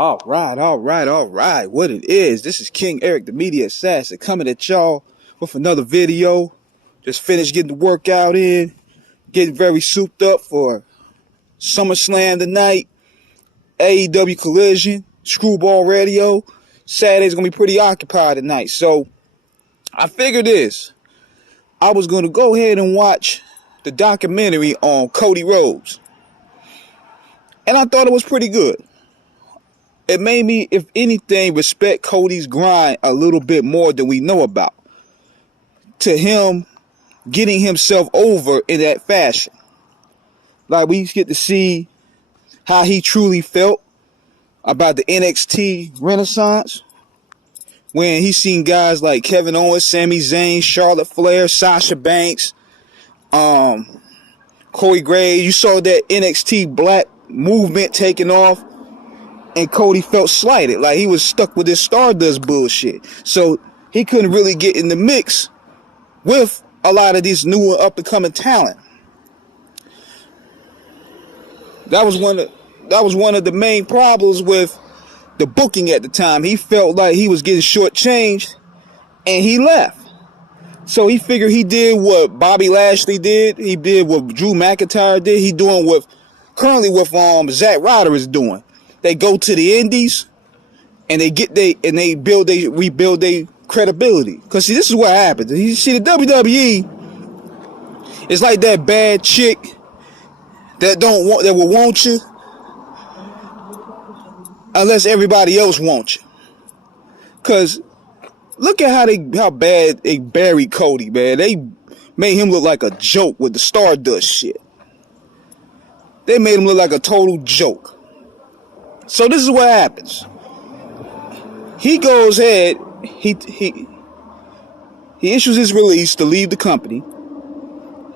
All right. What it is, this is King Eric, the media assassin, coming at y'all with another video. Just finished getting the workout in, getting very souped up for SummerSlam tonight, AEW Collision, Screwball Radio. Saturday's gonna be pretty occupied tonight, so I figured this. I was gonna go ahead and watch the documentary on Cody Rhodes, and I thought it was pretty good. It made me, if anything, respect Cody's grind a little bit more than we know about. To him getting himself over in that fashion. Like, we get to see how he truly felt about the NXT Renaissance. When he seen guys like Kevin Owens, Sami Zayn, Charlotte Flair, Sasha Banks, Corey Graves. You saw that NXT Black movement taking off. And Cody felt slighted, like he was stuck with this Stardust bullshit. So he couldn't really get in the mix with a lot of these new and up-and-coming talent. That was one of the main problems with the booking at the time. He felt like he was getting shortchanged, and he left. So he figured he did what Bobby Lashley did. He did what Drew McIntyre did. He doing what currently what Zack Ryder is doing. They go to the indies and they rebuild their credibility. Cause see, this is what happens. You see, the WWE is like that bad chick that will want you unless everybody else wants you. Cause look at how bad they buried Cody, man. They made him look like a joke with the Stardust shit. They made him look like a total joke. So this is what happens. He goes ahead, he issues his release to leave the company,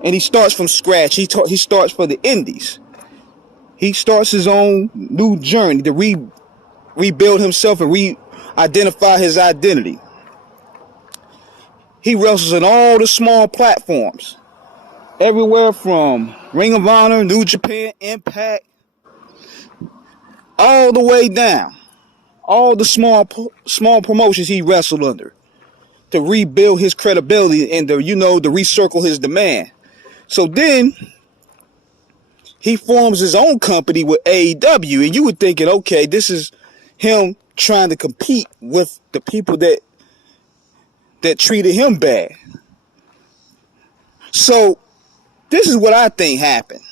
and he starts from scratch. He starts for the indies. He starts his own new journey to rebuild himself and re-identify his identity. He wrestles on all the small platforms, everywhere from Ring of Honor, New Japan, Impact, all the way down. All the small promotions he wrestled under to rebuild his credibility and to recircle his demand. So then he forms his own company with AEW, and you would think, okay, this is him trying to compete with the people that treated him bad. So this is what I think happened.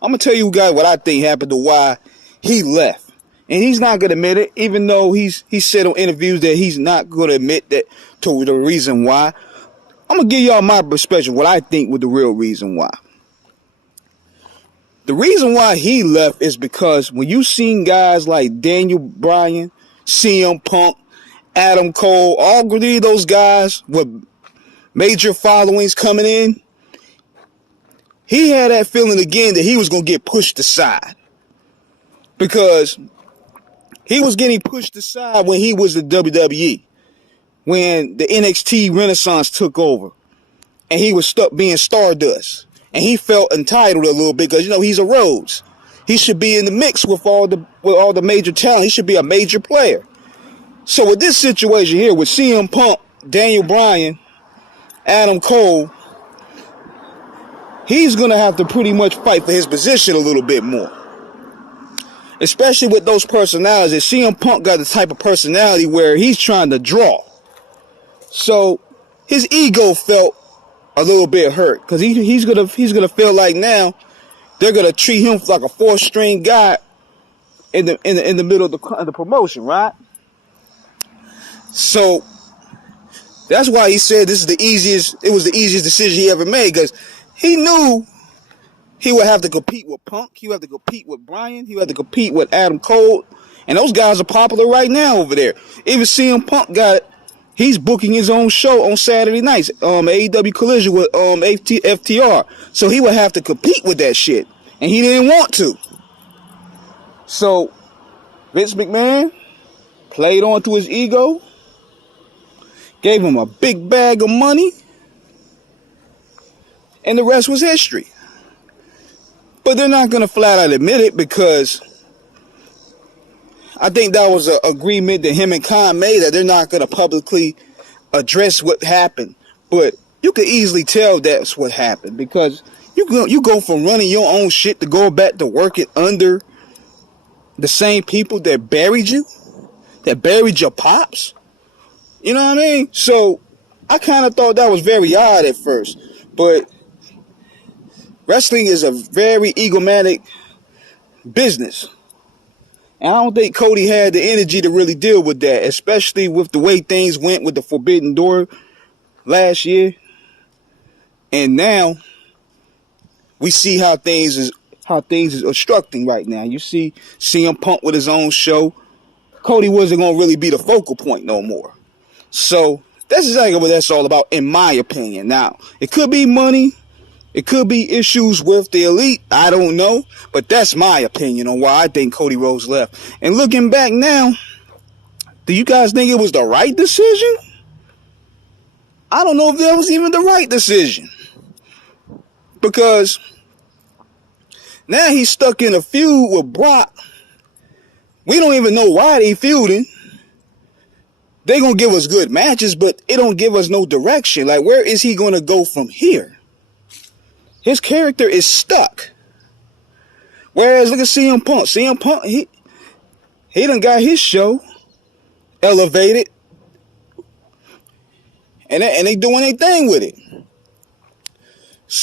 I'm gonna tell you guys what I think happened to why he left. And he's not going to admit it, even though he said on interviews that he's not going to admit that to the reason why. I'm going to give y'all my perspective, what I think was the real reason why. The reason why he left is because when you seen guys like Daniel Bryan, CM Punk, Adam Cole, all three of those guys with major followings coming in, he had that feeling again that he was going to get pushed aside. Because he was getting pushed aside when he was the WWE, when the NXT Renaissance took over, and he was stuck being Stardust, and he felt entitled a little bit because he's a Rhodes. He should be in the mix with all the major talent. He should be a major player. So with this situation here with CM Punk, Daniel Bryan, Adam Cole, he's gonna have to pretty much fight for his position a little bit more. Especially with those personalities. CM Punk got the type of personality where he's trying to draw. So his ego felt a little bit hurt because he's gonna feel like now they're gonna treat him like a fourth-string guy in the middle of the promotion, right? So that's why he said it was the easiest decision he ever made, because he knew he would have to compete with Punk. He would have to compete with Bryan. He would have to compete with Adam Cole. And those guys are popular right now over there. Even CM Punk he's booking his own show on Saturday nights. AEW Collision with FTR. So he would have to compete with that shit. And he didn't want to. So Vince McMahon played onto his ego. Gave him a big bag of money. And the rest was history. But they're not going to flat out admit it because I think that was an agreement that him and Khan made, that they're not going to publicly address what happened. But you could easily tell that's what happened, because you go from running your own shit to go back to working under the same people that buried you, that buried your pops. You know what I mean? So I kind of thought that was very odd at first. But wrestling is a very egomatic business. And I don't think Cody had the energy to really deal with that, especially with the way things went with the Forbidden Door last year. And now we see how things is obstructing right now. You see CM Punk with his own show. Cody wasn't going to really be the focal point no more. So that's exactly what that's all about, in my opinion. Now, it could be money. It could be issues with the elite. I don't know. But that's my opinion on why I think Cody Rhodes left. And looking back now, do you guys think it was the right decision? I don't know if that was even the right decision. Because now he's stuck in a feud with Brock. We don't even know why they feuding. They're going to give us good matches, but it don't give us no direction. Like, where is he going to go from here? His character is stuck. Whereas, look at CM Punk. CM Punk, he done got his show elevated. And they doing their thing with it.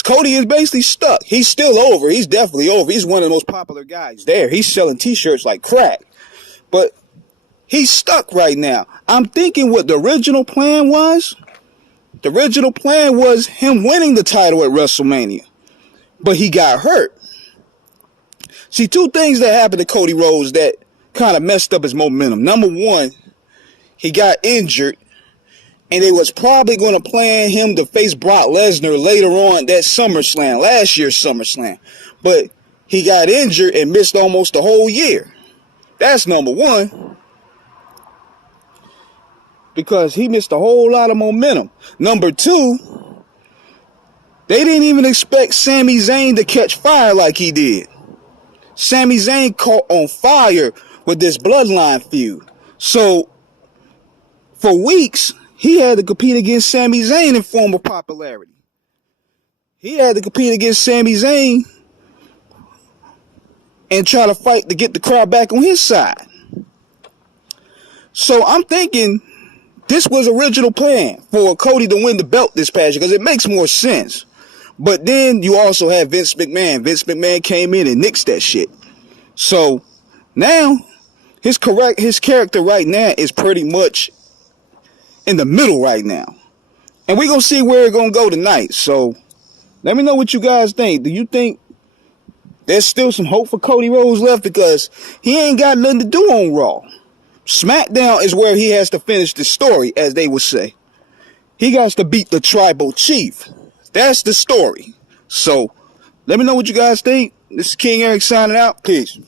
Cody is basically stuck. He's still over. He's definitely over. He's one of the most popular guys there. He's selling t-shirts like crack. But he's stuck right now. I'm thinking what the original plan was. The original plan was him winning the title at WrestleMania. But he got hurt. See, two things that happened to Cody Rhodes that kind of messed up his momentum. Number one, he got injured. And they was probably going to plan him to face Brock Lesnar later on that SummerSlam, last year's SummerSlam. But he got injured and missed almost the whole year. That's number one. Because he missed a whole lot of momentum. Number two, they didn't even expect Sami Zayn to catch fire like he did. Sami Zayn caught on fire with this bloodline feud. So, for weeks, he had to compete against Sami Zayn in form of popularity. He had to compete against Sami Zayn and try to fight to get the crowd back on his side. So I'm thinking this was original plan for Cody to win the belt this past year, because it makes more sense. But then you also have Vince McMahon. Vince McMahon came in and nixed that shit. So now his character right now is pretty much in the middle right now. And we're going to see where it's going to go tonight. So let me know what you guys think. Do you think there's still some hope for Cody Rhodes left? Because he ain't got nothing to do on Raw. SmackDown is where he has to finish the story, as they would say. He got to beat the tribal chief. That's the story. So let me know what you guys think. This is King Eric signing out. Peace.